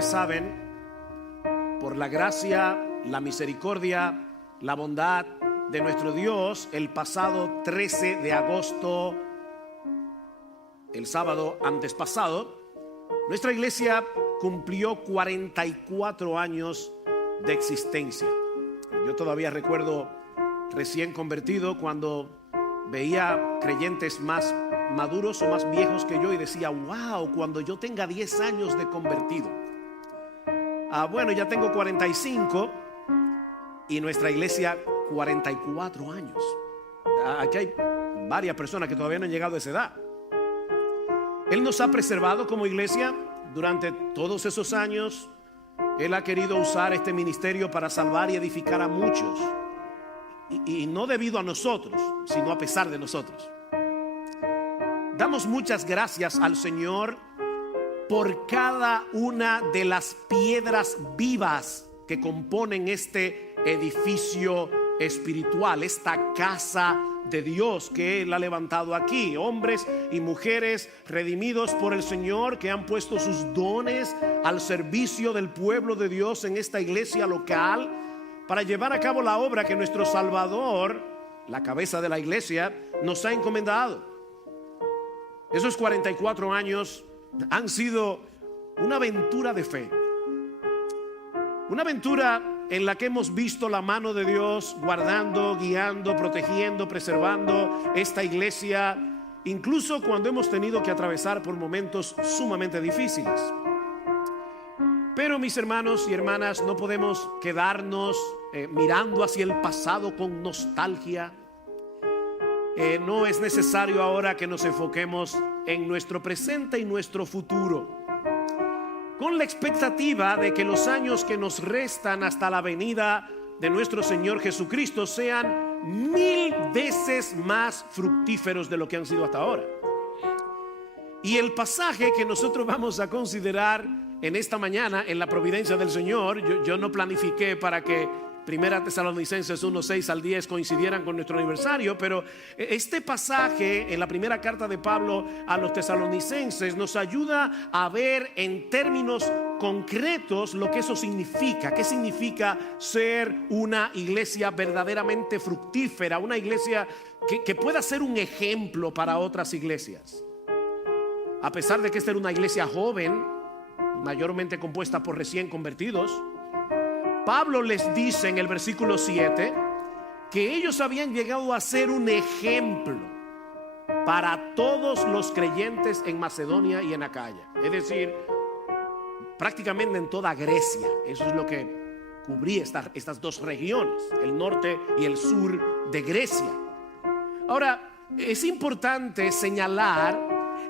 ustedes saben, por la gracia, la misericordia, la bondad de nuestro Dios, el pasado 13 de agosto, el sábado antes pasado, nuestra iglesia cumplió 44 años de existencia. Yo todavía recuerdo, recién convertido, cuando veía creyentes más maduros o más viejos que yo y decía: wow, cuando yo tenga 10 años de convertido. Bueno, ya tengo 45 y nuestra iglesia 44 años. Aquí hay varias personas que todavía no han llegado a esa edad. Él nos ha preservado como iglesia durante todos esos años. Él ha querido usar este ministerio para salvar y edificar a muchos. Y no debido a nosotros, sino a pesar de nosotros. Damos muchas gracias al Señor por cada una de las piedras vivas que componen este edificio espiritual, esta casa de Dios que Él ha levantado aquí. Hombres y mujeres redimidos por el Señor que han puesto sus dones al servicio del pueblo de Dios en esta iglesia local para llevar a cabo la obra que nuestro Salvador, la cabeza de la iglesia, nos ha encomendado. Esos 44 años han sido una aventura de fe, una aventura en la que hemos visto la mano de Dios guardando, guiando, protegiendo, preservando esta iglesia, incluso cuando hemos tenido que atravesar por momentos sumamente difíciles. Pero mis hermanos y hermanas, no podemos quedarnos mirando hacia el pasado con nostalgia. No es necesario ahora que nos enfoquemos en nuestro presente y nuestro futuro, con la expectativa de que los años que nos restan hasta la venida de nuestro Señor Jesucristo sean 1000 veces más fructíferos de lo que han sido hasta ahora. Y el pasaje que nosotros vamos a considerar en esta mañana, en la providencia del Señor, yo no planifiqué para que Primera Tesalonicenses 1:6 al 10 coincidieran con nuestro aniversario, pero este pasaje en la primera carta de Pablo a los tesalonicenses nos ayuda a ver en términos concretos lo que eso significa. ¿Qué significa ser una iglesia verdaderamente fructífera? Una iglesia que pueda ser un ejemplo para otras iglesias. A pesar de que esta era una iglesia joven, mayormente compuesta por recién convertidos, Pablo les dice en el versículo 7 que ellos habían llegado a ser un ejemplo para todos los creyentes en Macedonia y en Acaya. Es decir, prácticamente en toda Grecia. Eso es lo que cubría estas dos regiones, el norte y el sur de Grecia. Ahora, es importante señalar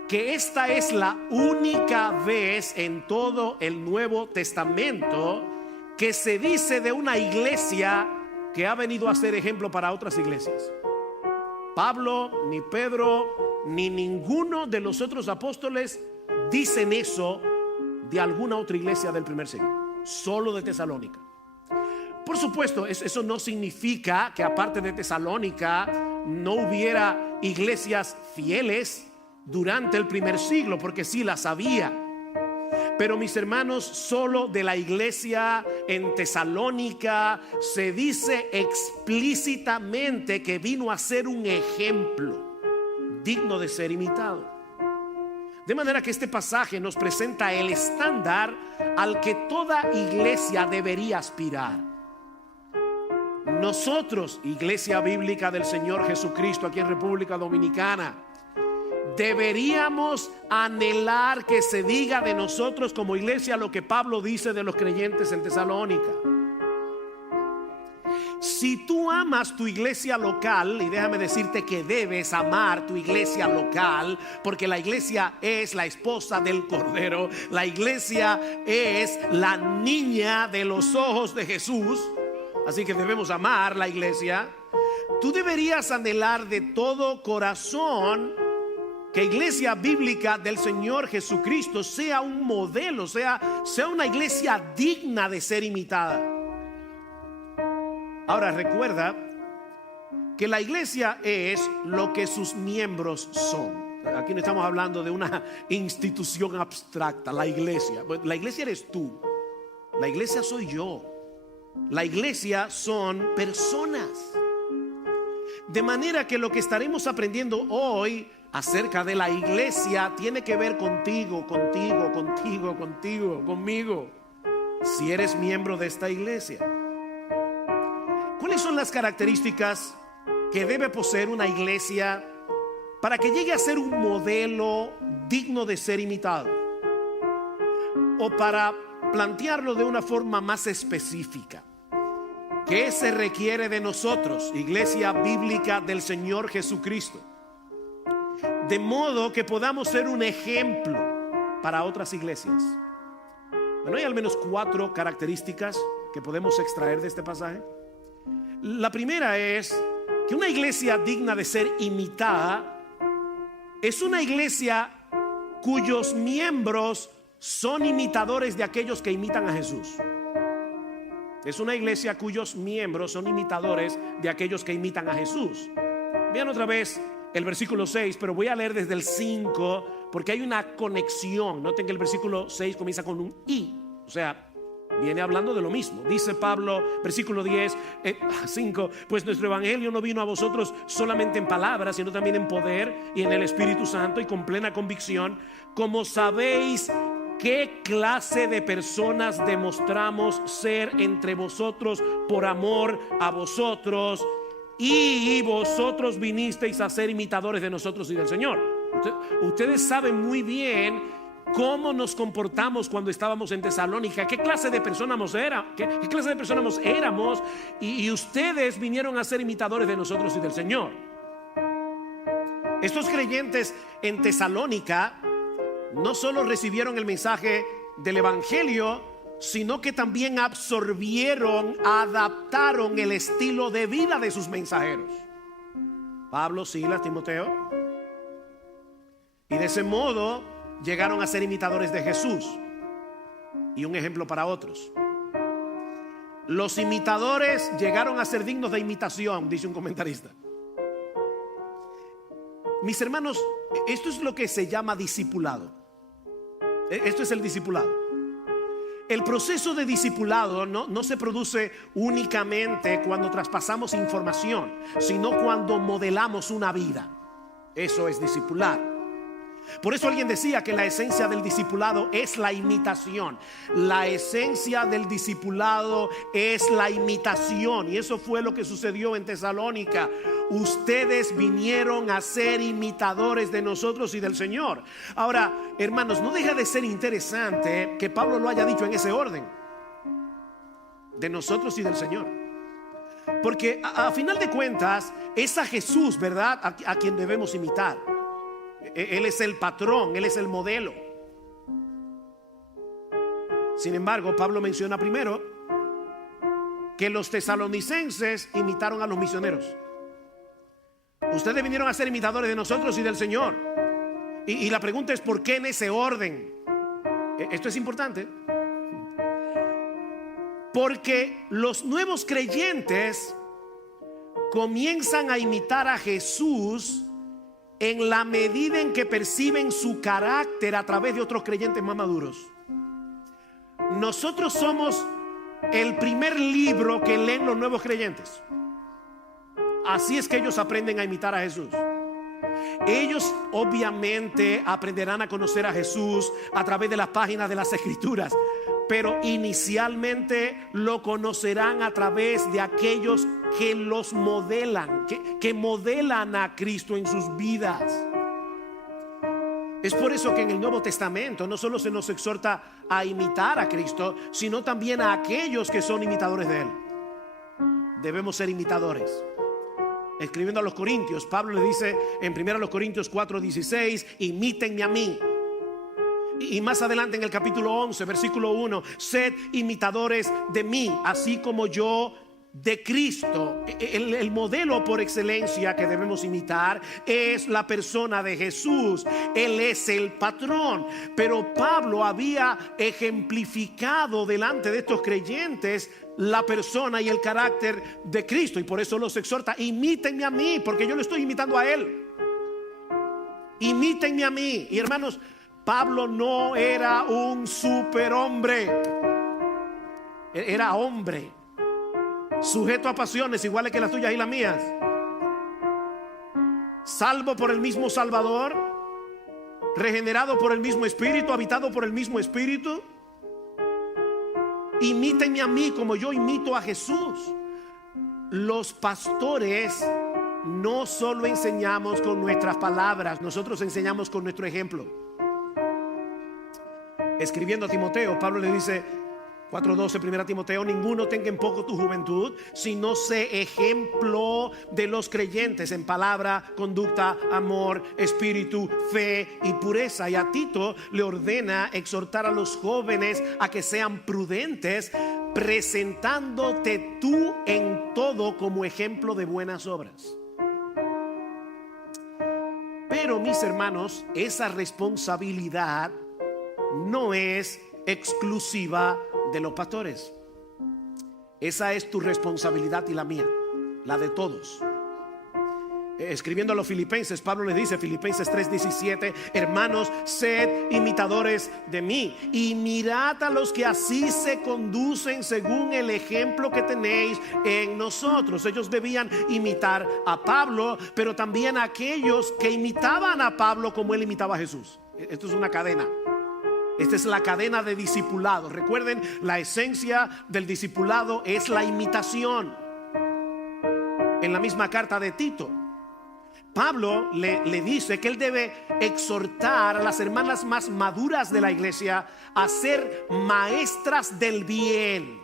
que esta es la única vez en todo el Nuevo Testamento que se dice de una iglesia que ha venido a ser ejemplo para otras iglesias. Pablo, ni Pedro, ni ninguno de los otros apóstoles dicen eso de alguna otra iglesia del primer siglo, solo de Tesalónica. Por supuesto, eso no significa que aparte de Tesalónica no hubiera iglesias fieles durante el primer siglo, porque sí las había. Pero mis hermanos, solo de la iglesia en Tesalónica se dice explícitamente que vino a ser un ejemplo digno de ser imitado. De manera que este pasaje nos presenta el estándar al que toda iglesia debería aspirar. Nosotros, Iglesia Bíblica del Señor Jesucristo aquí en República Dominicana, deberíamos anhelar que se diga de nosotros como iglesia lo que Pablo dice de los creyentes en Tesalónica. Si tú amas tu iglesia local, y déjame decirte que debes amar tu iglesia local, porque la iglesia es la esposa del Cordero, la iglesia es la niña de los ojos de Jesús, así que debemos amar la iglesia. Tú deberías anhelar de todo corazón que Iglesia Bíblica del Señor Jesucristo sea un modelo, sea una iglesia digna de ser imitada. Ahora recuerda que la iglesia es lo que sus miembros son. Aquí no estamos hablando de una institución abstracta, la iglesia. La iglesia eres tú. La iglesia soy yo. La iglesia son personas. De manera que lo que estaremos aprendiendo hoy acerca de la iglesia tiene que ver contigo, conmigo. Si eres miembro de esta iglesia, ¿cuáles son las características que debe poseer una iglesia para que llegue a ser un modelo digno de ser imitado? O para plantearlo de una forma más específica, ¿qué se requiere de nosotros, iglesia bíblica del Señor Jesucristo? De modo que podamos ser un ejemplo para otras iglesias. Bueno, hay al menos 4 características que podemos extraer de este pasaje. La primera es que una iglesia digna de ser imitada es una iglesia cuyos miembros son imitadores de aquellos que imitan a Jesús. Es una iglesia cuyos miembros son imitadores de aquellos que imitan a Jesús. Vean otra vez el versículo 6, pero voy a leer desde el 5 porque hay una conexión. Noten que el versículo 6 comienza con un y, o sea, viene hablando de lo mismo. Dice Pablo, versículo 5, pues nuestro evangelio no vino a vosotros solamente en palabras, sino también en poder y en el Espíritu Santo y con plena convicción, como sabéis qué clase de personas demostramos ser entre vosotros por amor a vosotros, y vosotros vinisteis a ser imitadores de nosotros y del Señor. Ustedes saben muy bien cómo nos comportamos cuando estábamos en Tesalónica, qué clase de personas éramos, y ustedes vinieron a ser imitadores de nosotros y del Señor. Estos creyentes en Tesalónica no solo recibieron el mensaje del evangelio, sino que también absorbieron, adaptaron el estilo de vida de sus mensajeros, Pablo, Silas, Timoteo, y de ese modo llegaron a ser imitadores de Jesús y un ejemplo para otros. Los imitadores llegaron a ser dignos de imitación, dice un comentarista. Mis hermanos, esto es lo que se llama discipulado. Esto es el discipulado. El proceso de discipulado no se produce únicamente cuando traspasamos información, sino cuando modelamos una vida. Eso es discipular. Por eso alguien decía que la esencia del discipulado es la imitación. La esencia del discipulado es la imitación. Y eso fue lo que sucedió en Tesalónica. Ustedes vinieron a ser imitadores de nosotros y del Señor. Ahora, hermanos, no deja de ser interesante que Pablo lo haya dicho en ese orden: de nosotros y del Señor. Porque a final de cuentas es a Jesús, ¿verdad?, a quien debemos imitar. Él es el patrón, Él es el modelo. Sin embargo, Pablo menciona primero que los tesalonicenses imitaron a los misioneros. Ustedes vinieron a ser imitadores de nosotros y del Señor. Y la pregunta es: ¿por qué en ese orden? Esto es importante, porque los nuevos creyentes comienzan a imitar a Jesús en la medida en que perciben su carácter a través de otros creyentes más maduros. Nosotros somos el primer libro que leen los nuevos creyentes. Así es que ellos aprenden a imitar a Jesús. Ellos obviamente aprenderán a conocer a Jesús a través de las páginas de las Escrituras, pero inicialmente lo conocerán a través de aquellos que los modelan, que modelan a Cristo en sus vidas. Es por eso que en el Nuevo Testamento no solo se nos exhorta a imitar a Cristo, sino también a aquellos que son imitadores de Él. Debemos ser imitadores. Escribiendo a los Corintios, Pablo le dice en 1 Corintios 4:16: imítenme a mí. Y más adelante en el capítulo 11, versículo 1: sed imitadores de mí, así como yo de Cristo. El modelo por excelencia que debemos imitar es la persona de Jesús. Él es el patrón. Pero Pablo había ejemplificado delante de estos creyentes la persona y el carácter de Cristo, y por eso los exhorta: imítenme a mí, porque yo lo estoy imitando a Él. Imítenme a mí. Y hermanos, Pablo no era un superhombre. Era hombre, sujeto a pasiones iguales que las tuyas y las mías, salvo por el mismo Salvador, regenerado por el mismo Espíritu, habitado por el mismo Espíritu. Imítenme a mí como yo imito a Jesús. Los pastores no solo enseñamos con nuestras palabras, nosotros enseñamos con nuestro ejemplo. Escribiendo a Timoteo, Pablo le dice 4:12, 1 Timoteo: ninguno tenga en poco tu juventud, sino sé ejemplo de los creyentes en palabra, conducta, amor, espíritu, fe y pureza. Y a Tito le ordena exhortar a los jóvenes a que sean prudentes, presentándote tú en todo como ejemplo de buenas obras. Pero mis hermanos, esa responsabilidad no es exclusiva de los pastores. Esa es tu responsabilidad y la mía, la de todos. Escribiendo a los filipenses, Pablo les dice, Filipenses 3:17: hermanos, sed imitadores de mí y mirad a los que así se conducen según el ejemplo que tenéis en nosotros. Ellos debían imitar a Pablo, pero también a aquellos que imitaban a Pablo como él imitaba a Jesús. Esto es una cadena. Esta es la cadena de discipulado. Recuerden, la esencia del discipulado es la imitación. En la misma carta de Tito, Pablo le dice que él debe exhortar a las hermanas más maduras de la iglesia a ser maestras del bien.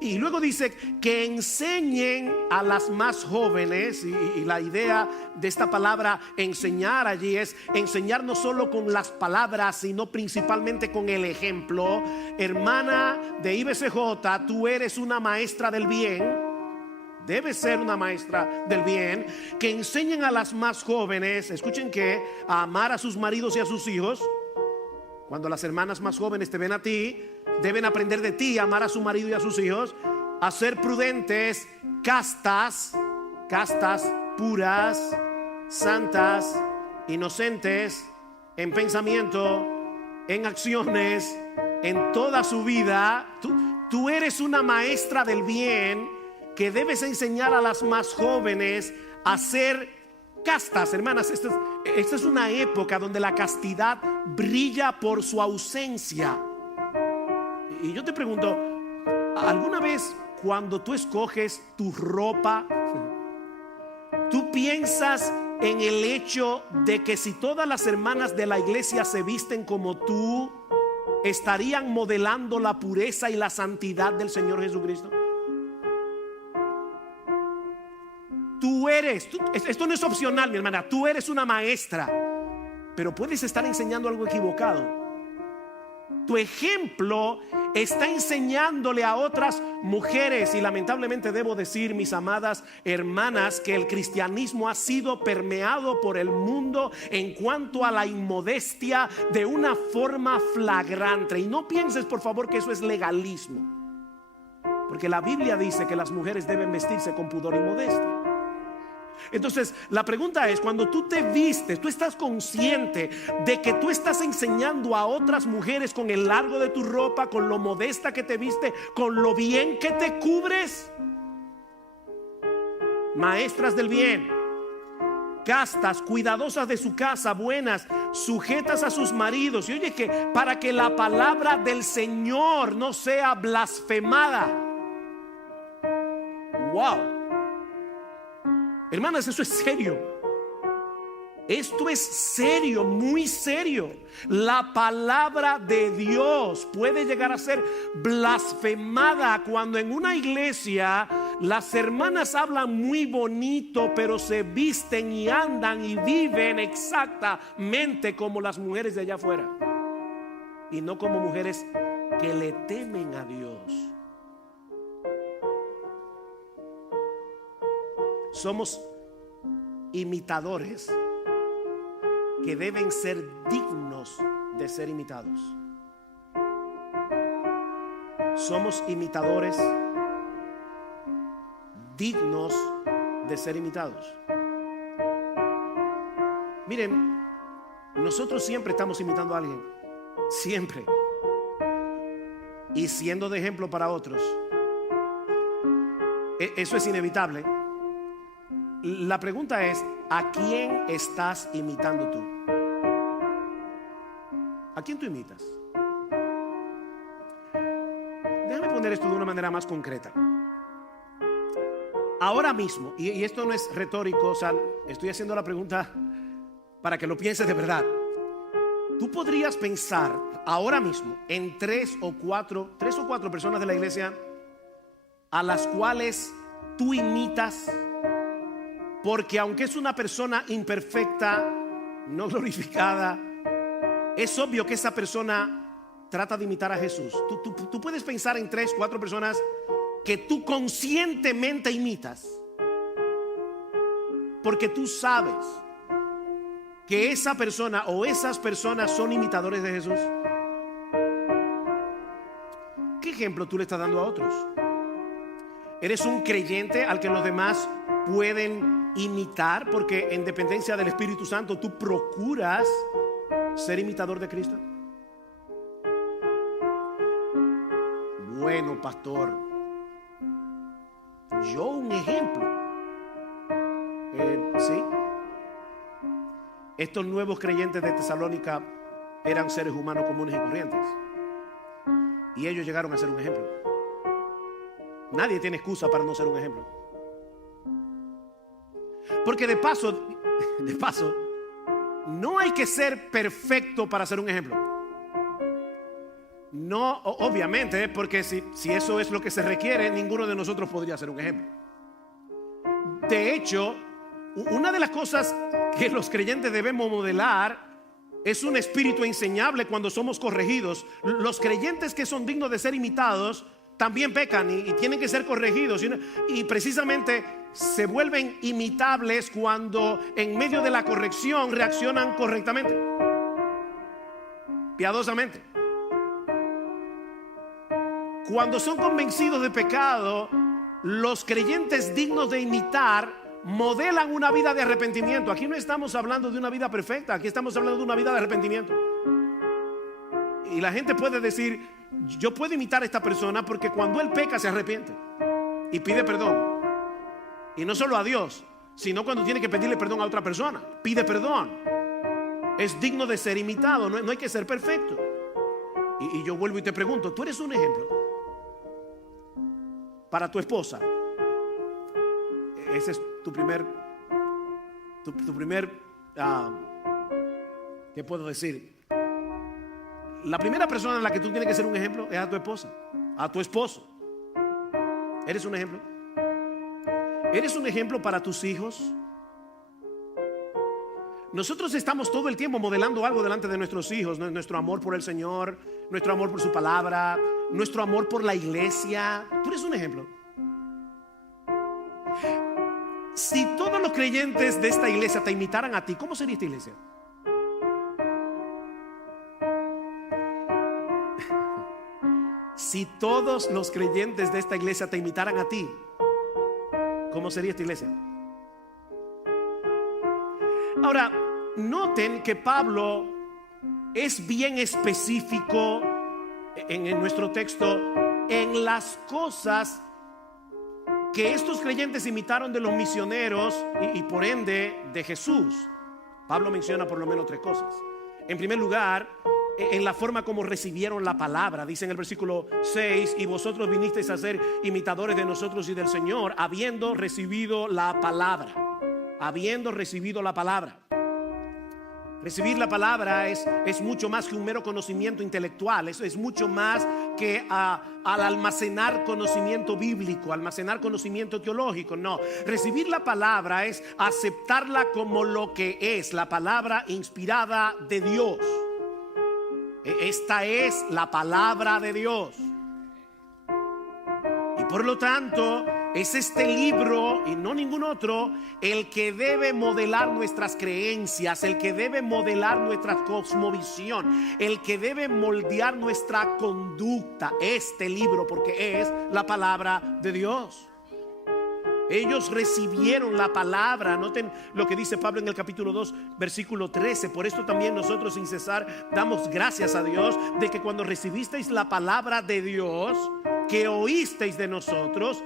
Y luego dice que enseñen a las más jóvenes. Y la idea de esta palabra enseñar allí es enseñar no solo con las palabras, sino principalmente con el ejemplo. Hermana de IBCJ, tú eres una maestra del bien. Debes ser una maestra del bien. Que enseñen a las más jóvenes, escuchen, que a amar a sus maridos y a sus hijos. Cuando las hermanas más jóvenes te ven a ti, deben aprender de ti a amar a su marido y a sus hijos, a ser prudentes, castas, puras, santas, inocentes en pensamiento, en acciones, en toda su vida. Tú eres una maestra del bien que debes enseñar a las más jóvenes a ser castas. Hermanas, esta es una época donde la castidad brilla por su ausencia. Y yo te pregunto, ¿alguna vez cuando tú escoges tu ropa, tú piensas en el hecho de que si todas las hermanas de la iglesia se visten como tú, estarían modelando la pureza y la santidad del Señor Jesucristo? Esto no es opcional, mi hermana, tú eres una maestra, pero puedes estar enseñando algo equivocado. Tu ejemplo está enseñándole a otras mujeres, y lamentablemente debo decir, mis amadas hermanas, que el cristianismo ha sido permeado por el mundo en cuanto a la inmodestia de una forma flagrante. Y no pienses, por favor, que eso es legalismo, porque la Biblia dice que las mujeres deben vestirse con pudor y modestia. Entonces la pregunta es, cuando tú te vistes, tú estás consciente de que tú estás enseñando a otras mujeres con el largo de tu ropa, con lo modesta que te viste, con lo bien que te cubres. Maestras del bien, castas, cuidadosas de su casa, buenas, sujetas a sus maridos. Y oye, que para que la palabra del Señor no sea blasfemada. Wow. Hermanas, eso es serio. Esto es serio, muy serio. La palabra de Dios puede llegar a ser blasfemada cuando en una iglesia las hermanas hablan muy bonito, pero se visten y andan y viven exactamente como las mujeres de allá afuera, y no como mujeres que le temen a Dios. Somos imitadores que deben ser dignos de ser imitados. Somos imitadores dignos de ser imitados. Miren, nosotros siempre estamos imitando a alguien, siempre, y siendo de ejemplo para otros. Eso es inevitable. La pregunta es, ¿a quién estás imitando tú? ¿A quién tú imitas? Déjame poner esto de una manera más concreta. Ahora mismo, y esto no es retórico, o sea, estoy haciendo la pregunta para que lo pienses de verdad. Tú podrías pensar ahora mismo en tres o cuatro personas de la iglesia a las cuales tú imitas, porque aunque es una persona imperfecta, no glorificada, es obvio que esa persona trata de imitar a Jesús. Tú puedes pensar en 3, 4 personas que tú conscientemente imitas, porque tú sabes que esa persona o esas personas son imitadores de Jesús. ¿Qué ejemplo tú le estás dando a otros? ¿Eres un creyente al que los demás pueden imitar? Porque en dependencia del Espíritu Santo tú procuras ser imitador de Cristo. Bueno, pastor, yo un ejemplo. Sí. Estos nuevos creyentes de Tesalónica eran seres humanos comunes y corrientes, y ellos llegaron a ser un ejemplo. Nadie tiene excusa para no ser un ejemplo. Porque de paso, no hay que ser perfecto para ser un ejemplo. No, obviamente, porque si eso es lo que se requiere, ninguno de nosotros podría ser un ejemplo. De hecho, una de las cosas que los creyentes debemos modelar es un espíritu enseñable cuando somos corregidos. Los creyentes que son dignos de ser imitados también pecan y tienen que ser corregidos, y precisamente se vuelven imitables cuando en medio de la corrección reaccionan correctamente, piadosamente. Cuando son convencidos de pecado, los creyentes dignos de imitar modelan una vida de arrepentimiento. Aquí no estamos hablando de una vida perfecta, aquí estamos hablando de una vida de arrepentimiento. Y la gente puede decir, yo puedo imitar a esta persona porque cuando él peca se arrepiente y pide perdón. Y no solo a Dios, sino cuando tiene que pedirle perdón a otra persona, pide perdón. Es digno de ser imitado, no hay que ser perfecto. Y yo vuelvo y te pregunto, ¿tú eres un ejemplo para tu esposa? Ese es tu primer, ¿qué puedo decir? La primera persona en la que tú tienes que ser un ejemplo es a tu esposa, a tu esposo. ¿Eres un ejemplo? ¿Eres un ejemplo para tus hijos? Nosotros estamos todo el tiempo modelando algo delante de nuestros hijos, nuestro amor por el Señor, nuestro amor por su palabra, nuestro amor por la iglesia. Tú eres un ejemplo. Si todos los creyentes de esta iglesia te imitaran a ti, ¿cómo sería esta iglesia? Si todos los creyentes de esta iglesia te imitaran a ti, ¿cómo sería esta iglesia? Ahora, noten que Pablo es bien específico en nuestro texto en las cosas que estos creyentes imitaron de los misioneros y por ende de Jesús. Pablo menciona por lo menos 3 cosas. En primer lugar, en la forma como recibieron la palabra. Dice en el versículo 6: y vosotros vinisteis a ser imitadores de nosotros y del Señor, habiendo recibido la palabra. Habiendo recibido la palabra. Recibir la palabra es mucho más que un mero conocimiento intelectual. Es mucho más que al almacenar conocimiento bíblico, almacenar conocimiento teológico. No, recibir la palabra es aceptarla como lo que es, la palabra inspirada de Dios. Esta es la palabra de Dios. Y por lo tanto, es este libro y no ningún otro el que debe modelar nuestras creencias, el que debe modelar nuestra cosmovisión, el que debe moldear nuestra conducta. Este libro, porque es la palabra de Dios. Ellos recibieron la palabra. Noten lo que dice Pablo en el capítulo 2, versículo 13. Por esto también nosotros sin cesar damos gracias a Dios de que cuando recibisteis la palabra de Dios, que oísteis de nosotros,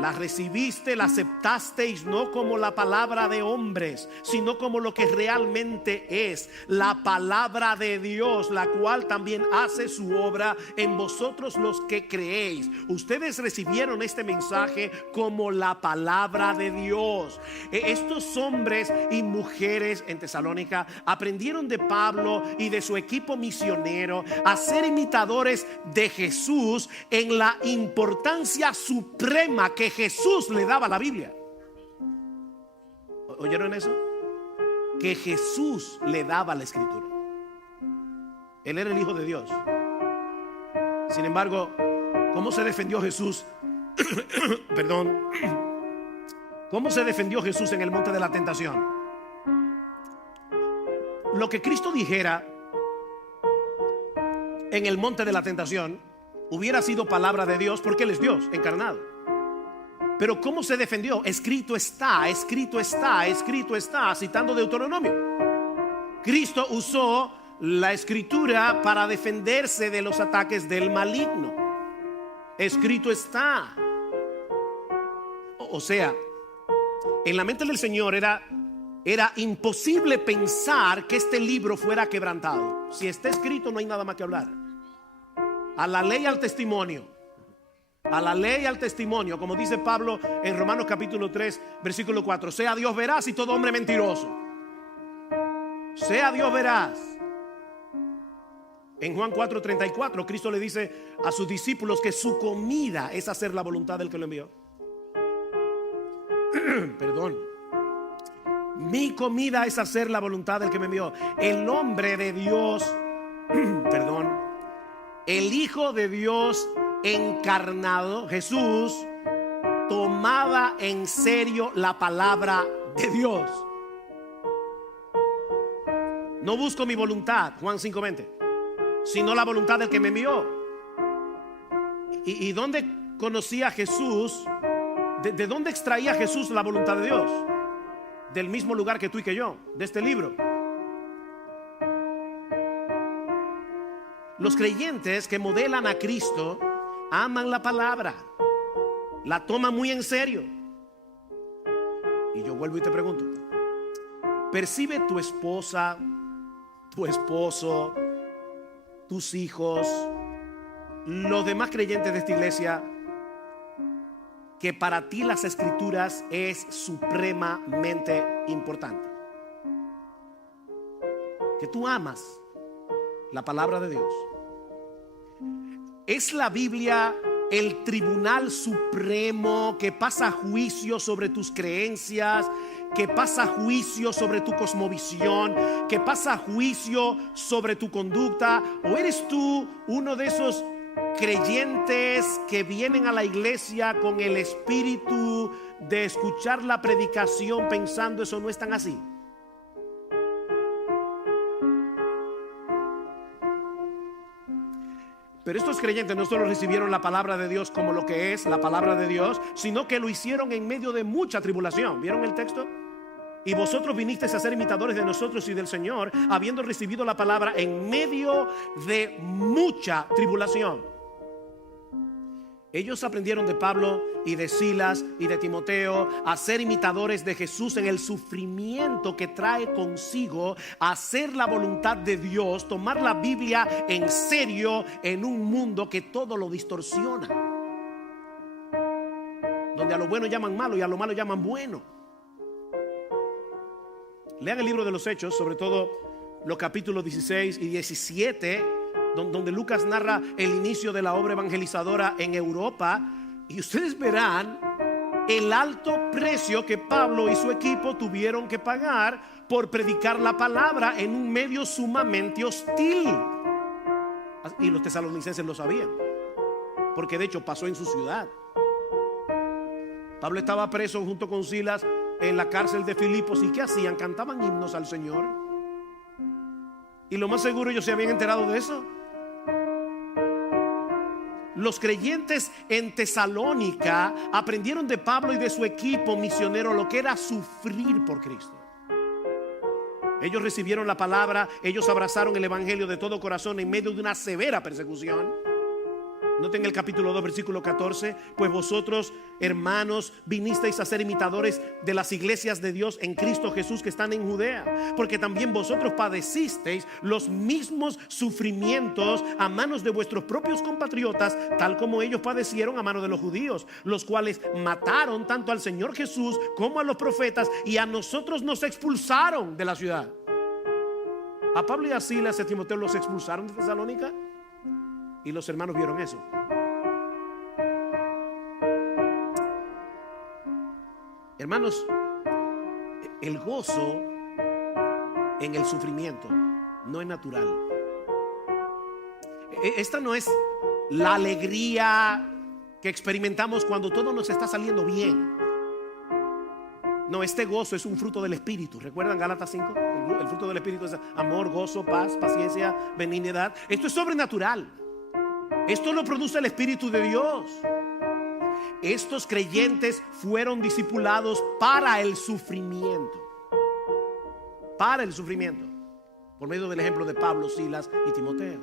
la recibiste, la aceptasteis no como la palabra de hombres, sino como lo que realmente es la palabra de Dios, la cual también hace su obra en vosotros los que creéis. Ustedes recibieron este mensaje como la palabra de Dios. Estos hombres y mujeres en Tesalónica aprendieron de Pablo y de su equipo misionero a ser imitadores de Jesús en la importancia suprema que Jesús le daba a la Biblia. ¿Oyeron eso? Que Jesús le daba la escritura. Él era el Hijo de Dios. Sin embargo, ¿cómo se defendió Jesús? Perdón. ¿Cómo se defendió Jesús en el monte de la tentación? Lo que Cristo dijera en el monte de la tentación hubiera sido palabra de Dios, porque Él es Dios encarnado. Pero ¿cómo se defendió? Escrito está, escrito está, escrito está, citando Deuteronomio. Cristo usó la escritura para defenderse de los ataques del maligno. Escrito está. O sea, en la mente del Señor era imposible pensar que este libro fuera quebrantado. Si está escrito, no hay nada más que hablar. A la ley, al testimonio. A la ley, al testimonio, como dice Pablo en Romanos capítulo 3, versículo 4. Sea Dios veraz y todo hombre mentiroso. Sea Dios veraz. En Juan 4:34, Cristo le dice a sus discípulos que su comida es hacer la voluntad del que lo envió. Perdón. Mi comida es hacer la voluntad del que me envió. El hombre de Dios, perdón, el Hijo de Dios encarnado, Jesús, tomaba en serio la palabra de Dios. No busco mi voluntad, Juan 5:20, sino la voluntad del que me envió. ¿Y dónde conocía Jesús? ¿De dónde extraía Jesús la voluntad de Dios? Del mismo lugar que tú y que yo, de este libro. Los creyentes que modelan a Cristo aman la palabra, la toman muy en serio. Y yo vuelvo y te pregunto, ¿percibe tu esposa, tu esposo, tus hijos, los demás creyentes de esta iglesia, que para ti las escrituras es supremamente importante? Que tú amas la palabra de Dios. ¿Es la Biblia el tribunal supremo que pasa juicio sobre tus creencias, que pasa juicio sobre tu cosmovisión, que pasa juicio sobre tu conducta? ¿O eres tú uno de esos creyentes que vienen a la iglesia con el espíritu de escuchar la predicación pensando eso no es tan así? Pero estos creyentes no solo recibieron la palabra de Dios como lo que es la palabra de Dios, sino que lo hicieron en medio de mucha tribulación. ¿Vieron el texto? Y vosotros vinisteis a ser imitadores de nosotros y del Señor, habiendo recibido la palabra en medio de mucha tribulación. Ellos aprendieron de Pablo y de Silas y de Timoteo a ser imitadores de Jesús en el sufrimiento que trae consigo hacer la voluntad de Dios, tomar la Biblia en serio en un mundo que todo lo distorsiona, donde a lo bueno llaman malo y a lo malo llaman bueno. Lean el libro de los Hechos, sobre todo los capítulos 16 y 17, donde Lucas narra el inicio de la obra evangelizadora en Europa, y ustedes verán el alto precio que Pablo y su equipo tuvieron que pagar por predicar la palabra en un medio sumamente hostil. Y los tesalonicenses lo sabían, porque de hecho pasó en su ciudad. Pablo estaba preso junto con Silas en la cárcel de Filipos, y ¿qué hacían? Cantaban himnos al Señor. Y lo más seguro ellos se habían enterado de eso. Los creyentes en Tesalónica aprendieron de Pablo y de su equipo misionero lo que era sufrir por Cristo. Ellos recibieron la palabra, ellos abrazaron el evangelio de todo corazón en medio de una severa persecución. Noten el capítulo 2, versículo 14. Pues vosotros, hermanos, vinisteis a ser imitadores de las iglesias de Dios en Cristo Jesús que están en Judea, porque también vosotros padecisteis los mismos sufrimientos a manos de vuestros propios compatriotas, tal como ellos padecieron a manos de los judíos, los cuales mataron tanto al Señor Jesús como a los profetas, y a nosotros nos expulsaron de la ciudad. A Pablo y a Silas y a Timoteo los expulsaron de Tesalónica. Y los hermanos vieron eso. Hermanos, el gozo en el sufrimiento no es natural. Esta no es la alegría que experimentamos cuando todo nos está saliendo bien. No, este gozo es un fruto del Espíritu. ¿Recuerdan Gálatas 5? El fruto del Espíritu es amor, gozo, paz, paciencia, benignidad. Esto es sobrenatural. Esto lo produce el Espíritu de Dios. Estos creyentes fueron discipulados para el sufrimiento. Para el sufrimiento. Por medio del ejemplo de Pablo, Silas y Timoteo.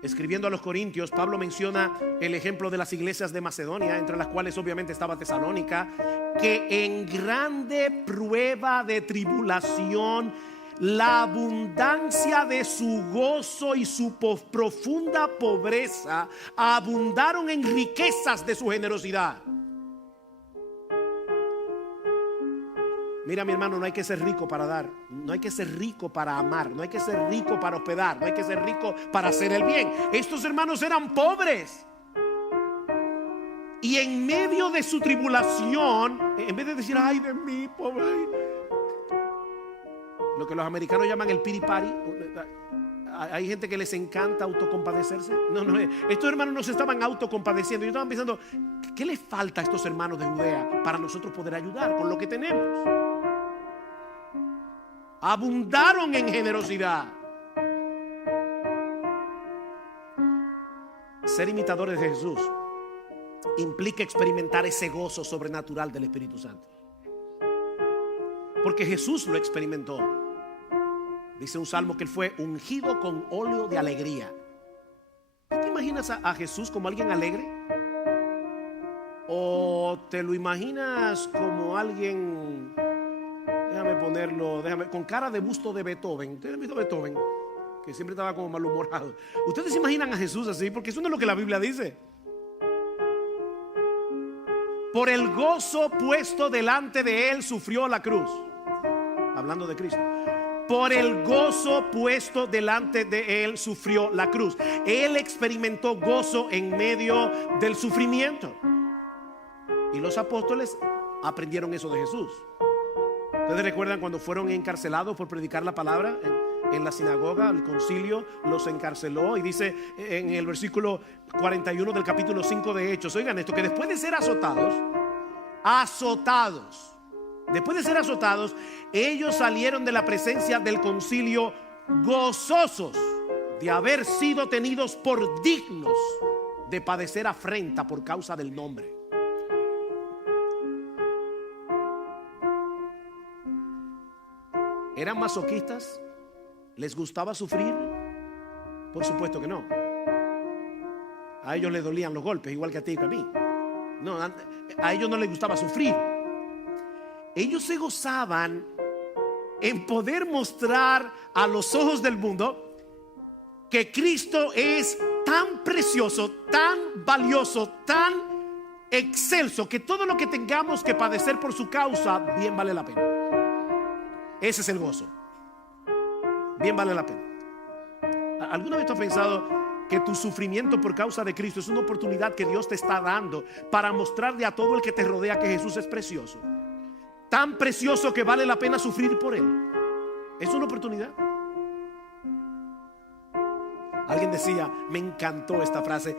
Escribiendo a los Corintios, Pablo menciona el ejemplo de las iglesias de Macedonia, entre las cuales obviamente estaba Tesalónica, que en grande prueba de tribulación, la abundancia de su gozo y su profunda pobreza abundaron en riquezas de su generosidad. Mira, mi hermano, no hay que ser rico para dar, no hay que ser rico para amar, no hay que ser rico para hospedar, no hay que ser rico para hacer el bien. Estos hermanos eran pobres, y en medio de su tribulación, en vez de decir ay de mí, pobre, lo que los americanos llaman el pity party, hay gente que les encanta autocompadecerse. No, estos hermanos no se estaban autocompadeciendo. Ellos estaban pensando, ¿qué les falta a estos hermanos de Judea para nosotros poder ayudar con lo que tenemos? Abundaron en generosidad. Ser imitadores de Jesús implica experimentar ese gozo sobrenatural del Espíritu Santo, porque Jesús lo experimentó. Dice un salmo que él fue ungido con óleo de alegría. ¿Tú te imaginas a Jesús como alguien alegre? ¿O te lo imaginas como alguien, con cara de busto de Beethoven? ¿Ustedes han visto a Beethoven? Que siempre estaba como malhumorado. ¿Ustedes se imaginan a Jesús así? Porque eso no es lo que la Biblia dice. Por el gozo puesto delante de él sufrió la cruz. Hablando de Cristo. Por el gozo puesto delante de él sufrió la cruz. Él experimentó gozo en medio del sufrimiento. Y los apóstoles aprendieron eso de Jesús. ¿Ustedes recuerdan cuando fueron encarcelados por predicar la palabra en la sinagoga? El concilio los encarceló, y dice en el versículo 41 del capítulo 5 de Hechos, oigan esto, que después de ser azotados, ellos salieron de la presencia del concilio gozosos de haber sido tenidos por dignos de padecer afrenta por causa del nombre. ¿Eran masoquistas? ¿Les gustaba sufrir? Por supuesto que no. A ellos les dolían los golpes, igual que a ti y a mí. No, a ellos no les gustaba sufrir. Ellos se gozaban en poder mostrar a los ojos del mundo que Cristo es tan precioso, tan valioso, tan excelso, que todo lo que tengamos que padecer por su causa bien vale la pena. Ese es el gozo. Bien vale la pena. ¿Alguna vez tú has pensado que tu sufrimiento por causa de Cristo es una oportunidad que Dios te está dando para mostrarle a todo el que te rodea que Jesús es precioso? Tan precioso que vale la pena sufrir por él. Es una oportunidad. Alguien decía, me encantó esta frase,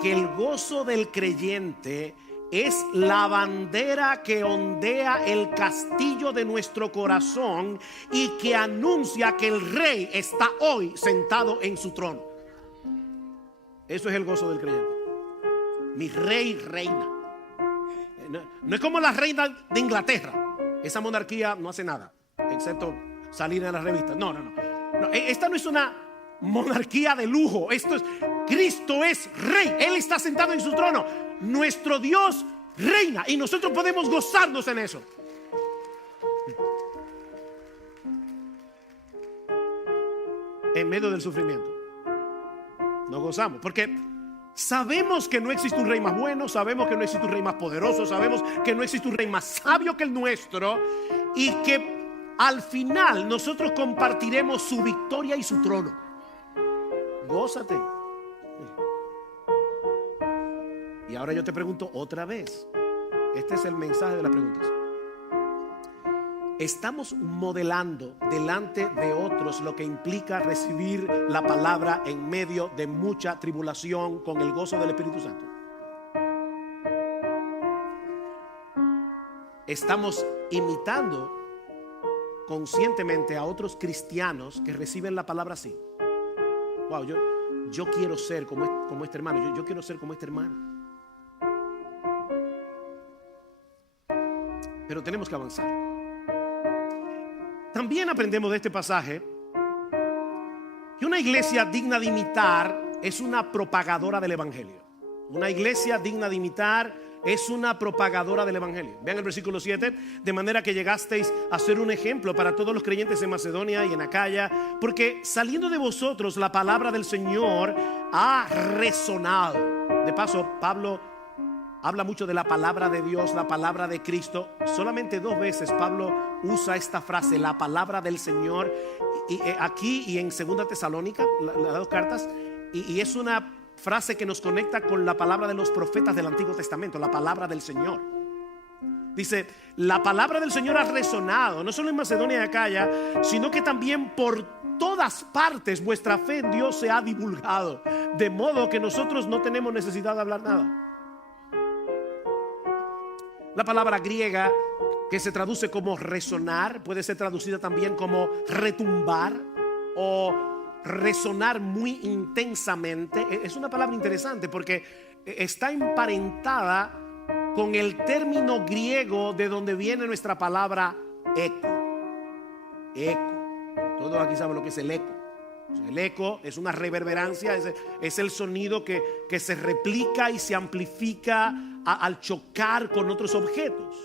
que el gozo del creyente es la bandera que ondea el castillo de nuestro corazón y que anuncia que el rey está hoy sentado en su trono. Eso es el gozo del creyente. Mi rey reina. No es como la reina de Inglaterra. Esa monarquía no hace nada, excepto salir en las revistas. No. Esta no es una monarquía de lujo. Cristo es rey. Él está sentado en su trono. Nuestro Dios reina y nosotros podemos gozarnos en eso. En medio del sufrimiento nos gozamos, porque sabemos que no existe un rey más bueno, sabemos que no existe un rey más poderoso, sabemos que no existe un rey más sabio que el nuestro, y que al final nosotros compartiremos su victoria y su trono. Gózate. Y ahora yo te pregunto otra vez. Este es el mensaje de las preguntas. ¿Estamos modelando delante de otros lo que implica recibir la palabra en medio de mucha tribulación con el gozo del Espíritu Santo? ¿Estamos imitando conscientemente a otros cristianos que reciben la palabra así? Wow, yo quiero ser como este hermano. Yo quiero ser como este hermano. Pero tenemos que avanzar. También aprendemos de este pasaje que una iglesia digna de imitar es una propagadora del evangelio. Una iglesia digna de imitar es una propagadora del evangelio. Vean el versículo 7. De manera que llegasteis a ser un ejemplo para todos los creyentes en Macedonia y en Acaya, porque saliendo de vosotros la palabra del Señor ha resonado. De paso, Pablo habla mucho de la palabra de Dios, la palabra de Cristo. Solamente 2 veces Pablo usa esta frase, la palabra del Señor, y aquí y en 2 Tesalónica, las 2 cartas, y es una frase que nos conecta con la palabra de los profetas del Antiguo Testamento, la palabra del Señor. Dice, la palabra del Señor ha resonado, no solo en Macedonia y Acaya, sino que también por todas partes vuestra fe en Dios se ha divulgado, de modo que nosotros no tenemos necesidad de hablar nada. La palabra griega que se traduce como resonar puede ser traducida también como retumbar o resonar muy intensamente. Es una palabra interesante porque está emparentada con el término griego de donde viene nuestra palabra eco. Todos aquí saben lo que es el eco. El eco es una reverberancia, es el sonido que se replica y se amplifica al chocar con otros objetos.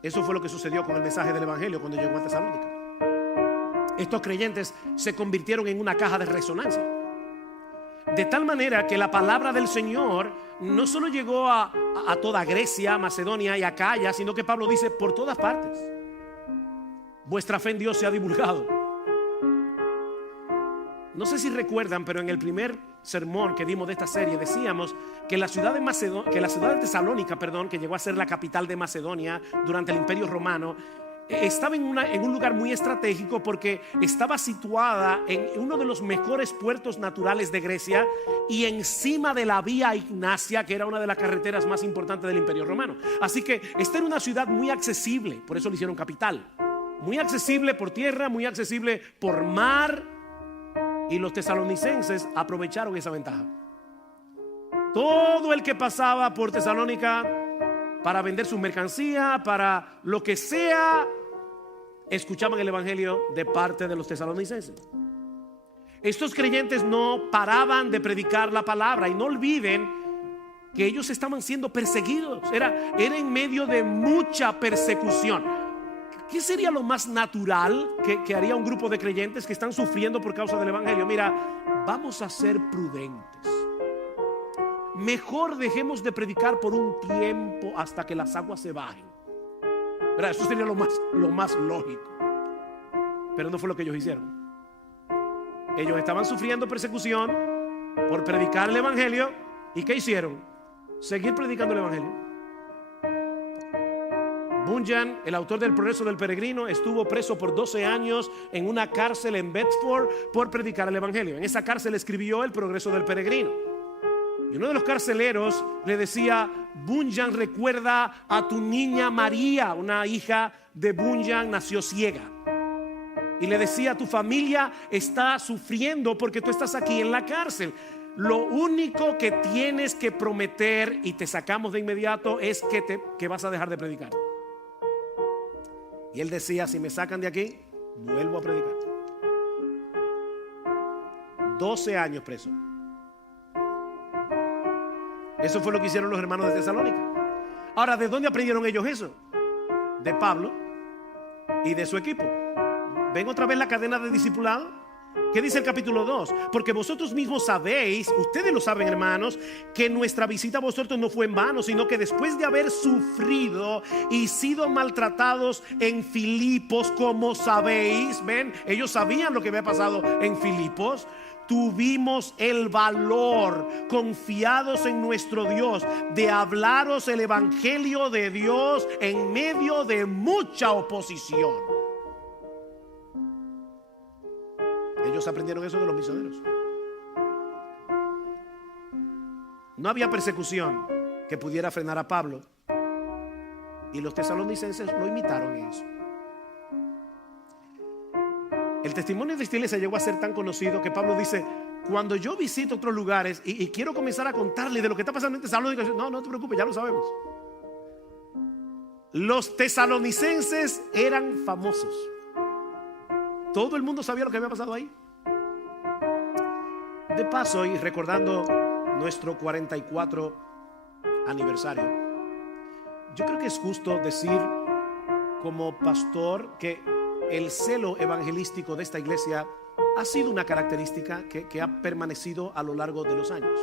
Eso fue lo que sucedió con el mensaje del evangelio cuando llegó a Tesalónica. Estos creyentes se convirtieron en una caja de resonancia, de tal manera que la palabra del Señor no solo llegó a toda Grecia, Macedonia y Acaya, sino que Pablo dice por todas partes vuestra fe en Dios se ha divulgado. No sé si recuerdan, pero en el primer sermón que dimos de esta serie decíamos que la ciudad de Tesalónica, que llegó a ser la capital de Macedonia durante el Imperio Romano, estaba en un lugar muy estratégico porque estaba situada en uno de los mejores puertos naturales de Grecia y encima de la vía Ignacia, que era una de las carreteras más importantes del Imperio Romano. Así que esta era una ciudad muy accesible, por eso le hicieron capital. Muy accesible por tierra, muy accesible por mar, y los tesalonicenses aprovecharon esa ventaja. Todo el que pasaba por Tesalónica para vender su mercancía, para lo que sea, escuchaban el evangelio de parte de los tesalonicenses. Estos creyentes no paraban de predicar la palabra, y no olviden que ellos estaban siendo perseguidos. Era en medio de mucha persecución. ¿Qué sería lo más natural que haría un grupo de creyentes que están sufriendo por causa del evangelio? Mira, vamos a ser prudentes. Mejor dejemos de predicar por un tiempo hasta que las aguas se bajen. ¿Verdad? Eso sería lo más lógico. Pero no fue lo que ellos hicieron. Ellos estaban sufriendo persecución por predicar el evangelio. ¿Y qué hicieron? Seguir predicando el evangelio. Bunyan, el autor del Progreso del Peregrino, estuvo preso por 12 años en una cárcel en Bedford por predicar el evangelio. En esa cárcel escribió el Progreso del Peregrino. Y uno de los carceleros le decía: Bunyan, recuerda a tu niña María. Una hija de Bunyan nació ciega. Y le decía: tu familia está sufriendo porque tú estás aquí en la cárcel. Lo único que tienes que prometer, y te sacamos de inmediato, es que vas a dejar de predicar. Y él decía: si me sacan de aquí, vuelvo a predicar. 12 años preso. Eso fue lo que hicieron los hermanos de Tesalónica. Ahora, ¿de dónde aprendieron ellos eso? De Pablo y de su equipo. ¿Ven otra vez la cadena de discipulado? ¿Qué dice el capítulo 2? Porque vosotros mismos sabéis, ustedes lo saben, hermanos, que nuestra visita a vosotros no fue en vano, sino que después de haber sufrido y sido maltratados en Filipos, como sabéis, ven, ellos sabían lo que había pasado en Filipos, tuvimos el valor, confiados en nuestro Dios, de hablaros el evangelio de Dios en medio de mucha oposición. Ellos aprendieron eso de los misioneros. No había persecución que pudiera frenar a Pablo, y los tesalonicenses lo imitaron en eso. El testimonio de esta iglesia llegó a ser tan conocido que Pablo dice: cuando yo visito otros lugares y quiero comenzar a contarle de lo que está pasando en Tesalónica, no te preocupes, ya lo sabemos. Los tesalonicenses eran famosos. Todo el mundo sabía lo que había pasado ahí. De paso, y recordando nuestro 44 aniversario, yo creo que es justo decir como pastor que el celo evangelístico de esta iglesia ha sido una característica que ha permanecido a lo largo de los años.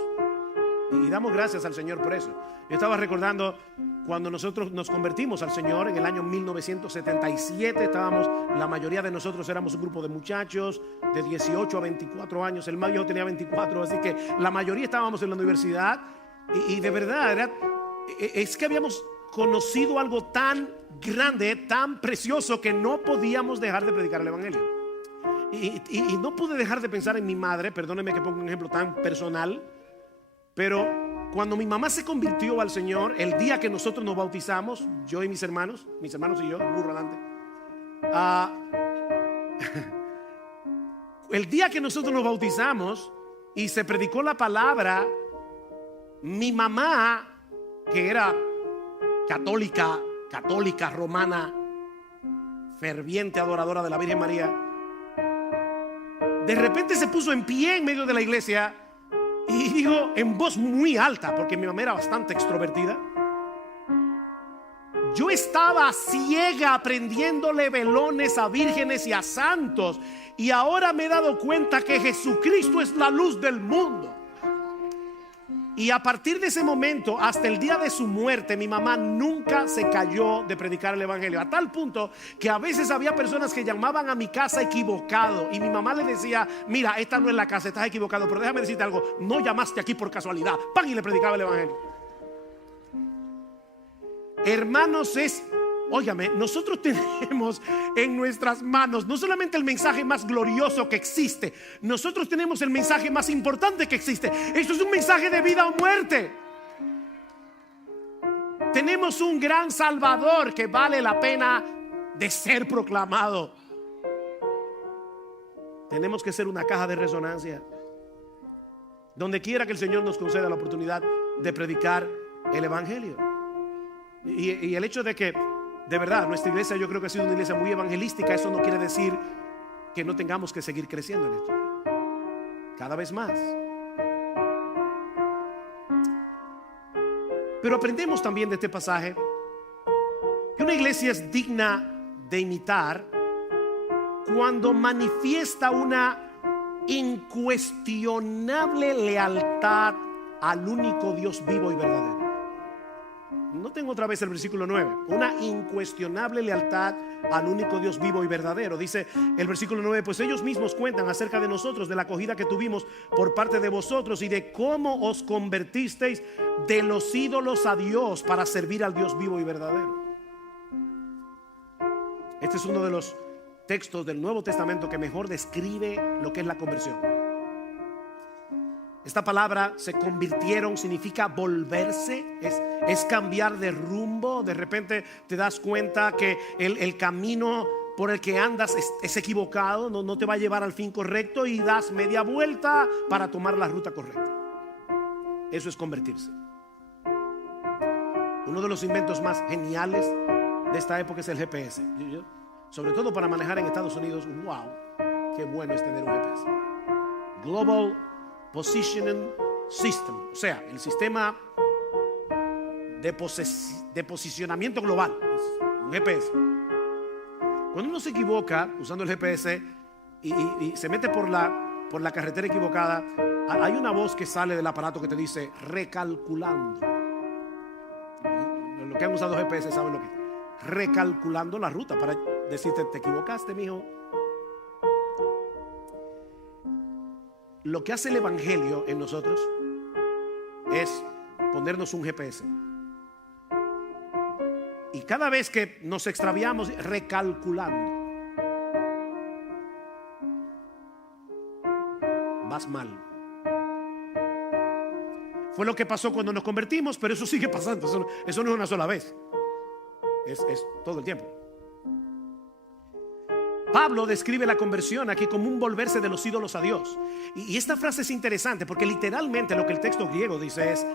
Y damos gracias al Señor por eso. Yo estaba recordando cuando nosotros nos convertimos al Señor en el año 1977. La mayoría de nosotros éramos un grupo de muchachos de 18 a 24 años. El más viejo tenía 24, así que la mayoría estábamos en la universidad. Y de verdad es que habíamos conocido algo tan grande, tan precioso, que no podíamos dejar de predicar el evangelio. Y no pude dejar de pensar en mi madre. Perdónenme que ponga un ejemplo tan personal, pero cuando mi mamá se convirtió al Señor, el día que nosotros nos bautizamos, yo y mis hermanos y yo, el burro adelante, el día que nosotros nos bautizamos y se predicó la palabra, mi mamá, que era católica romana, ferviente adoradora de la Virgen María, de repente se puso en pie en medio de la iglesia y dijo en voz muy alta, porque mi mamá era bastante extrovertida: yo estaba ciega aprendiéndole velones a vírgenes y a santos, y ahora me he dado cuenta que Jesucristo es la luz del mundo. Y a partir de ese momento hasta el día de su muerte, mi mamá nunca se calló de predicar el evangelio, a tal punto que a veces había personas que llamaban a mi casa equivocado, y mi mamá le decía: mira, esta no es la casa, estás equivocado, pero déjame decirte algo, no llamaste aquí por casualidad. ¡Pam! Y le predicaba el evangelio. Hermanos, óigame, nosotros tenemos en nuestras manos no solamente el mensaje más glorioso que existe, nosotros tenemos el mensaje más importante que existe. Esto es un mensaje de vida o muerte. Tenemos un gran Salvador que vale la pena de ser proclamado. Tenemos que ser una caja de resonancia donde quiera que el Señor nos conceda la oportunidad de predicar el evangelio. Y el hecho de que, de verdad, nuestra iglesia, yo creo que ha sido una iglesia muy evangelística, eso no quiere decir que no tengamos que seguir creciendo en esto cada vez más. Pero aprendemos también de este pasaje que una iglesia es digna de imitar cuando manifiesta una incuestionable lealtad al único Dios vivo y verdadero. Noten otra vez el versículo 9. Una incuestionable lealtad al único Dios vivo y verdadero. Dice el versículo 9: pues ellos mismos cuentan acerca de nosotros, de la acogida que tuvimos por parte de vosotros y de cómo os convertisteis de los ídolos a Dios para servir al Dios vivo y verdadero. Este es uno de los textos del Nuevo Testamento que mejor describe lo que es la conversión. Esta palabra, se convirtieron, significa volverse, es cambiar de rumbo. De repente te das cuenta que el camino por el que andas es equivocado, no te va a llevar al fin correcto y das media vuelta para tomar la ruta correcta. Eso es convertirse. Uno de los inventos más geniales de esta época es el GPS. Sobre todo para manejar en Estados Unidos. Wow, qué bueno es tener un GPS. Global Positioning System, o sea, el sistema de posicionamiento global, un GPS. Cuando uno se equivoca usando el GPS y se mete por la carretera equivocada, hay una voz que sale del aparato que te dice recalculando. Los que han usado GPS saben lo que es recalculando la ruta, para decirte: te equivocaste, mijo. Lo que hace el evangelio en nosotros es ponernos un GPS. Y cada vez que nos extraviamos, recalculando, vas mal. Fue lo que pasó cuando nos convertimos, pero eso sigue pasando. Eso no es una sola vez, es todo el tiempo. Pablo describe la conversión aquí como un volverse de los ídolos a Dios. Y esta frase es interesante porque literalmente lo que el texto griego dice es: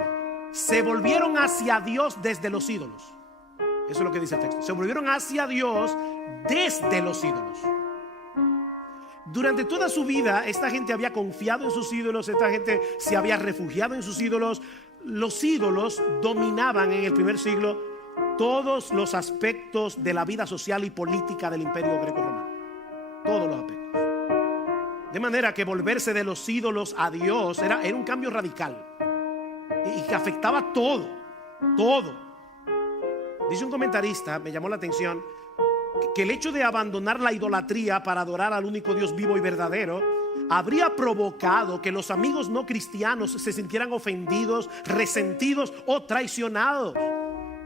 se volvieron hacia Dios desde los ídolos. Eso es lo que dice el texto. Se volvieron hacia Dios desde los ídolos. Durante toda su vida, esta gente había confiado en sus ídolos. Esta gente se había refugiado en sus ídolos. Los ídolos dominaban en el primer siglo todos los aspectos de la vida social y política del imperio greco-romano. Todos los aspectos. De manera que volverse de los ídolos a Dios era un cambio radical y que afectaba todo. Dice un comentarista, me llamó la atención, que el hecho de abandonar la idolatría para adorar al único Dios vivo y verdadero habría provocado que los amigos no cristianos se sintieran ofendidos, resentidos o traicionados.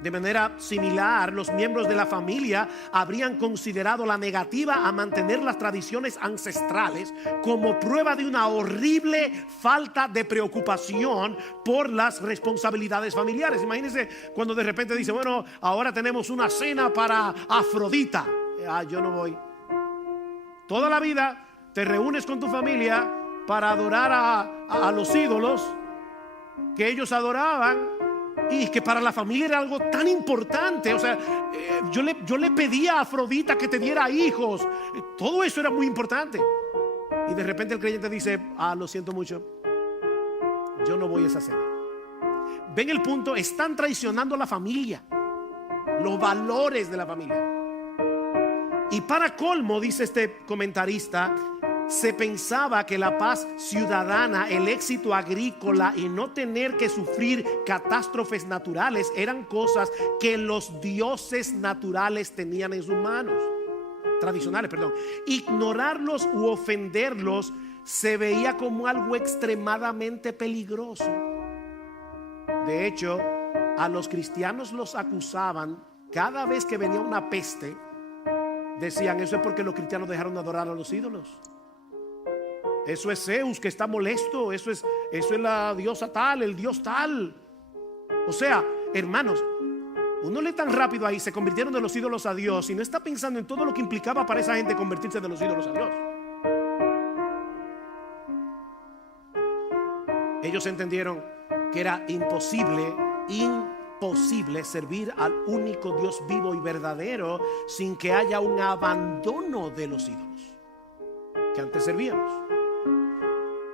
De manera similar, los miembros de la familia habrían considerado la negativa a mantener las tradiciones ancestrales como prueba de una horrible falta de preocupación por las responsabilidades familiares. Imagínense cuando de repente dice: bueno, ahora tenemos una cena para Afrodita. Yo no voy. Toda la vida te reúnes con tu familia para adorar a los ídolos que ellos adoraban, y que para la familia era algo tan importante. O sea, yo le pedía a Afrodita que te diera hijos. Todo eso era muy importante. Y de repente el creyente dice: lo siento mucho, yo no voy a esa cena. ¿Ven el punto? Están traicionando a la familia, los valores de la familia. Y para colmo, dice este comentarista, se pensaba que la paz ciudadana, el éxito agrícola y no tener que sufrir catástrofes naturales eran cosas que los dioses naturales tenían en sus manos, tradicionales, perdón. Ignorarlos u ofenderlos se veía como algo extremadamente peligroso. De hecho, a los cristianos los acusaban cada vez que venía una peste. Decían: eso es porque los cristianos dejaron de adorar a los ídolos. Eso es Zeus que está molesto. Eso es la diosa tal, el dios tal. O sea, hermanos, uno lee tan rápido ahí: se convirtieron de los ídolos a Dios, y no está pensando en todo lo que implicaba para esa gente convertirse de los ídolos a Dios. Ellos entendieron que era imposible servir al único Dios vivo y verdadero sin que haya un abandono de los ídolos que antes servíamos.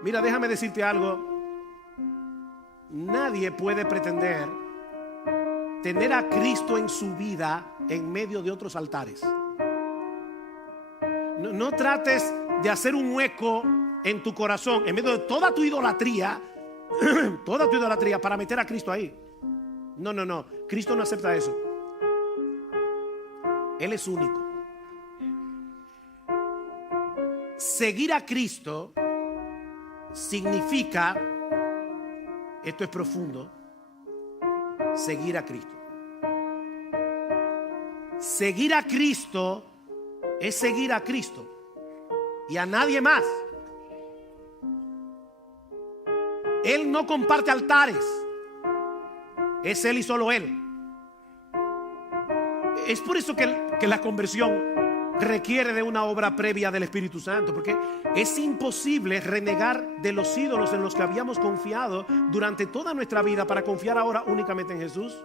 Mira, déjame decirte algo. Nadie puede pretender tener a Cristo en su vida en medio de otros altares. No trates de hacer un hueco en tu corazón en medio de toda tu idolatría para meter a Cristo ahí. No, Cristo no acepta eso. Él es único. Seguir a Cristo significa, esto es profundo, seguir a Cristo. Seguir a Cristo es seguir a Cristo y a nadie más. Él no comparte altares. Es Él y solo Él. Es por eso que la conversión requiere de una obra previa del Espíritu Santo, porque es imposible renegar de los ídolos en los que habíamos confiado durante toda nuestra vida para confiar ahora únicamente en Jesús.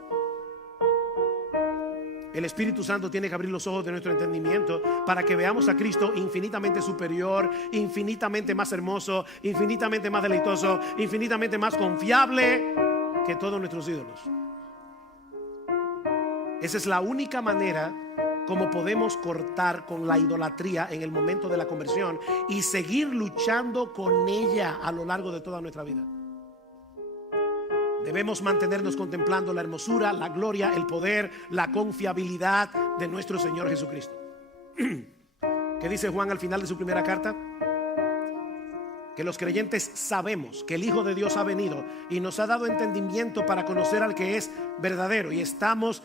El Espíritu Santo tiene que abrir los ojos de nuestro entendimiento para que veamos a Cristo infinitamente superior, infinitamente más hermoso, infinitamente más deleitoso, infinitamente más confiable que todos nuestros ídolos. Esa es la única manera como podemos cortar con la idolatría en el momento de la conversión y seguir luchando con ella a lo largo de toda nuestra vida. Debemos mantenernos contemplando la hermosura, la gloria, el poder, la confiabilidad de nuestro Señor Jesucristo. ¿Qué dice Juan al final de su primera carta? Que los creyentes sabemos que el Hijo de Dios ha venido y nos ha dado entendimiento para conocer al que es verdadero, y estamos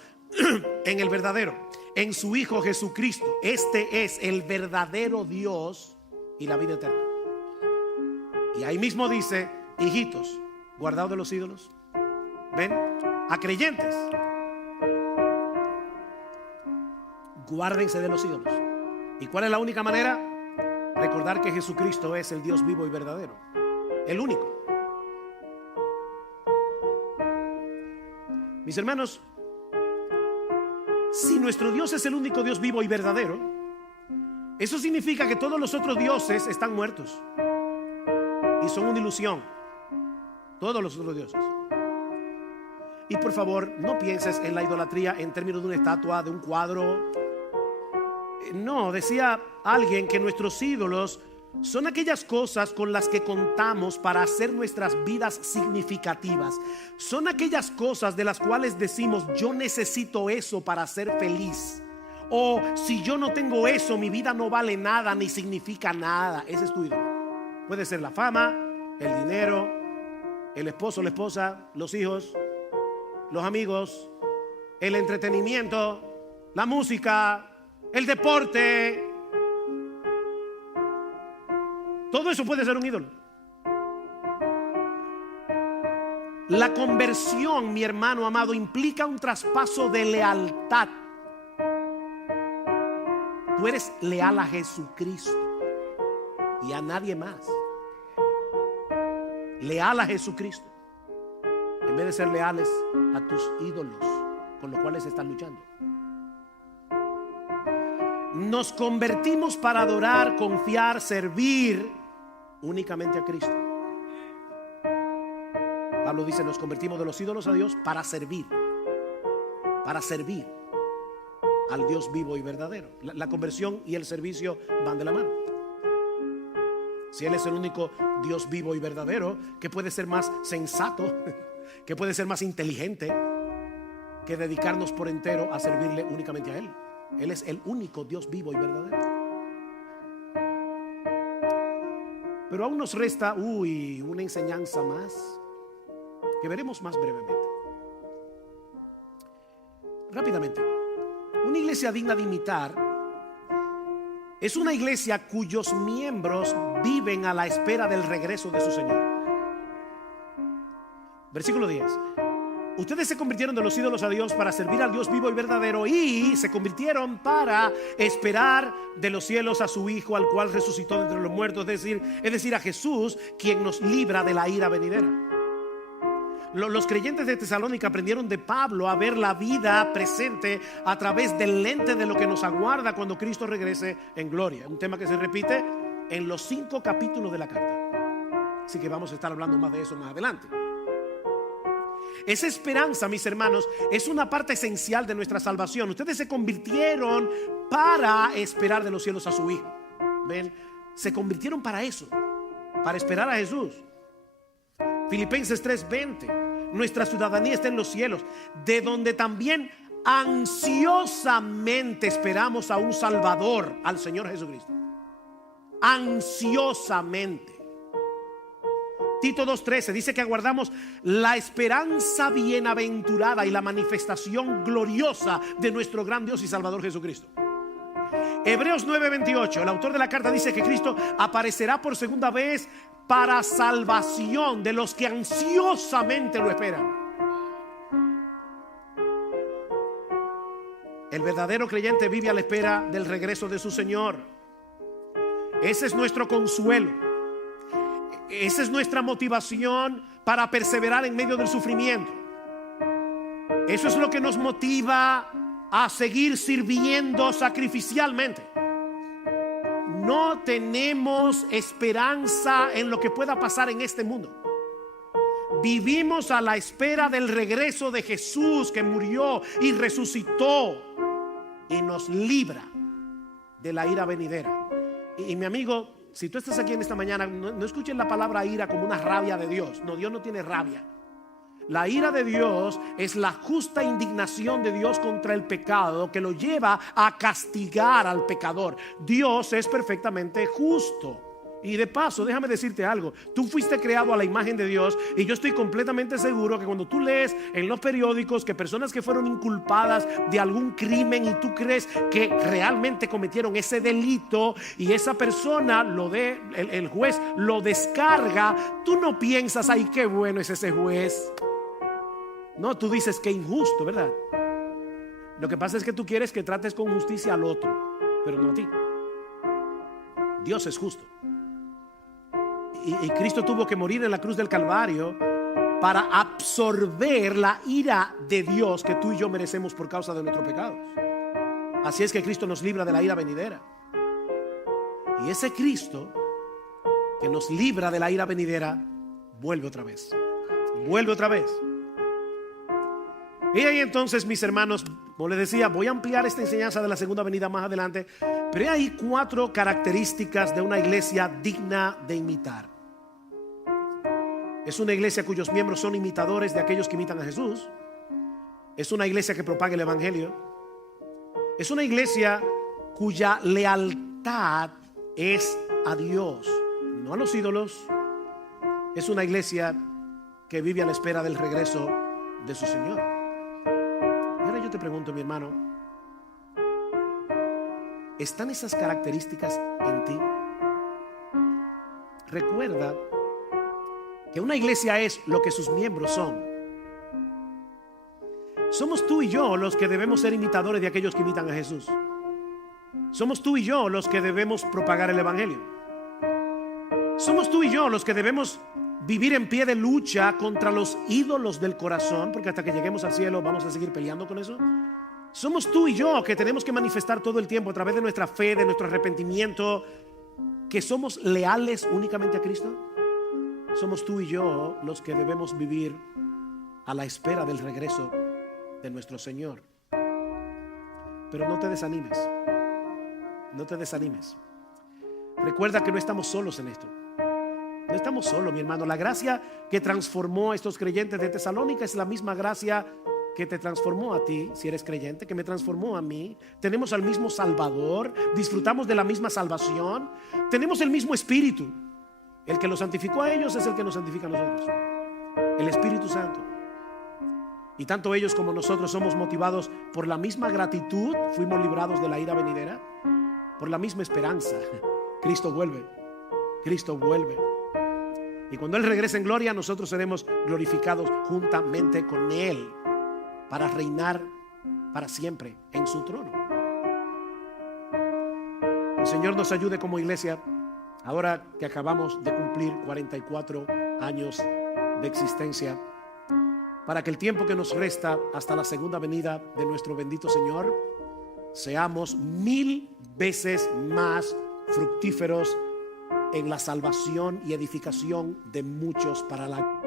en el verdadero, en su Hijo Jesucristo. Este es el verdadero Dios y la vida eterna. Y ahí mismo dice: hijitos, guardaos de los ídolos. Ven, a creyentes, guárdense de los ídolos. ¿Y cuál es la única manera? Recordar que Jesucristo es el Dios vivo y verdadero, el único. Mis hermanos, si nuestro Dios es el único Dios vivo y verdadero, eso significa que todos los otros dioses están muertos y son una ilusión. Todos los otros dioses. Y por favor, no pienses en la idolatría en términos de una estatua, de un cuadro. No, decía alguien que nuestros ídolos son aquellas cosas con las que contamos para hacer nuestras vidas significativas. Son aquellas cosas de las cuales decimos: yo necesito eso para ser feliz. O si yo no tengo eso, mi vida no vale nada ni significa nada. Ese es tu ídolo. Puede ser la fama, el dinero, el esposo, la esposa, los hijos, los amigos, el entretenimiento, la música, el deporte. Todo eso puede ser un ídolo. La conversión, mi hermano amado, implica un traspaso de lealtad. Tú eres leal a Jesucristo y a nadie más. Leal a Jesucristo, en vez de ser leales a tus ídolos con los cuales están luchando. Nos convertimos para adorar, confiar, servir únicamente a Cristo. Pablo dice: nos convertimos de los ídolos a Dios para servir al Dios vivo y verdadero. La conversión y el servicio van de la mano. Si Él es el único Dios vivo y verdadero, ¿qué puede ser más sensato? ¿Qué puede ser más inteligente que dedicarnos por entero a servirle únicamente a Él? Él es el único Dios vivo y verdadero. Pero aún nos resta una enseñanza más que veremos más brevemente. Rápidamente, una iglesia digna de imitar es una iglesia cuyos miembros viven a la espera del regreso de su Señor. Versículo 10. Ustedes se convirtieron de los ídolos a Dios para servir al Dios vivo y verdadero, y se convirtieron para esperar de los cielos a su Hijo, al cual resucitó de entre los muertos, es decir, a Jesús, quien nos libra de la ira venidera. Los creyentes de Tesalónica aprendieron de Pablo a ver la vida presente a través del lente de lo que nos aguarda cuando Cristo regrese en gloria. Un tema que se repite en los 5 capítulos de la carta. Así que vamos a estar hablando más de eso más adelante. Esa esperanza, mis hermanos, es una parte esencial de nuestra salvación. Ustedes se convirtieron para esperar de los cielos a su Hijo. ¿Ven? Se convirtieron para eso, para esperar a Jesús. Filipenses 3:20. Nuestra ciudadanía está en los cielos, de donde también ansiosamente esperamos a un Salvador, al Señor Jesucristo. Ansiosamente. Tito 2:13 dice que aguardamos la esperanza bienaventurada y la manifestación gloriosa de nuestro gran Dios y Salvador Jesucristo. Hebreos 9:28, el autor de la carta dice que Cristo aparecerá por segunda vez para salvación de los que ansiosamente lo esperan. El verdadero creyente vive a la espera del regreso de su Señor. Ese es nuestro consuelo. Esa es nuestra motivación para perseverar en medio del sufrimiento. Eso es lo que nos motiva a seguir sirviendo sacrificialmente. No tenemos esperanza en lo que pueda pasar en este mundo. Vivimos a la espera del regreso de Jesús, que murió y resucitó y nos libra de la ira venidera. Y mi amigo, si tú estás aquí en esta mañana, no escuches la palabra ira como una rabia de Dios. No, Dios no tiene rabia. La ira de Dios es la justa indignación de Dios contra el pecado, que lo lleva a castigar al pecador. Dios es perfectamente justo. Y de paso, déjame decirte algo. Tú fuiste creado a la imagen de Dios, y yo estoy completamente seguro que cuando tú lees en los periódicos que personas que fueron inculpadas de algún crimen y tú crees que realmente cometieron ese delito y esa persona el juez lo descarga, tú no piensas, ay, qué bueno es ese juez. No, tú dices que injusto, ¿verdad? Lo que pasa es que tú quieres que trates con justicia al otro, pero no a ti. Dios es justo. Y Cristo tuvo que morir en la cruz del Calvario para absorber la ira de Dios que tú y yo merecemos por causa de nuestros pecados. Así es que Cristo nos libra de la ira venidera. Y ese Cristo que nos libra de la ira venidera vuelve otra vez. Vuelve otra vez. Y ahí entonces, mis hermanos, como les decía, voy a ampliar esta enseñanza de la segunda venida más adelante. Pero hay 4 características de una iglesia digna de imitar. Es una iglesia cuyos miembros son imitadores de aquellos que imitan a Jesús. Es una iglesia que propaga el evangelio. Es una iglesia cuya lealtad es a Dios, no a los ídolos. Es una iglesia que vive a la espera del regreso de su Señor. Y ahora yo te pregunto, mi hermano, ¿están esas características en ti? Recuerda que una iglesia es lo que sus miembros son. Somos tú y yo los que debemos ser imitadores de aquellos que imitan a Jesús. Somos tú y yo los que debemos propagar el evangelio. Somos tú y yo los que debemos vivir en pie de lucha contra los ídolos del corazón, porque hasta que lleguemos al cielo vamos a seguir peleando con eso. Somos tú y yo que tenemos que manifestar todo el tiempo a través de nuestra fe, de nuestro arrepentimiento, que somos leales únicamente a Cristo. Somos tú y yo los que debemos vivir a la espera del regreso de nuestro Señor. Pero no te desanimes. No te desanimes. Recuerda que no estamos solos en esto. No estamos solos, mi hermano. La gracia que transformó a estos creyentes de Tesalónica es la misma gracia que te transformó a ti, si eres creyente, que me transformó a mí. Tenemos al mismo Salvador, disfrutamos de la misma salvación, tenemos el mismo Espíritu. El que los santificó a ellos es el que nos santifica a nosotros, el Espíritu Santo. Y tanto ellos como nosotros somos motivados por la misma gratitud. Fuimos librados de la ira venidera, por la misma esperanza. Cristo vuelve, Cristo vuelve. Y cuando Él regrese en gloria, nosotros seremos glorificados juntamente con Él para reinar para siempre en su trono. El Señor nos ayude como iglesia, ahora que acabamos de cumplir 44 años de existencia, para que el tiempo que nos resta hasta la segunda venida de nuestro bendito Señor seamos 1000 veces más fructíferos en la salvación y edificación de muchos para la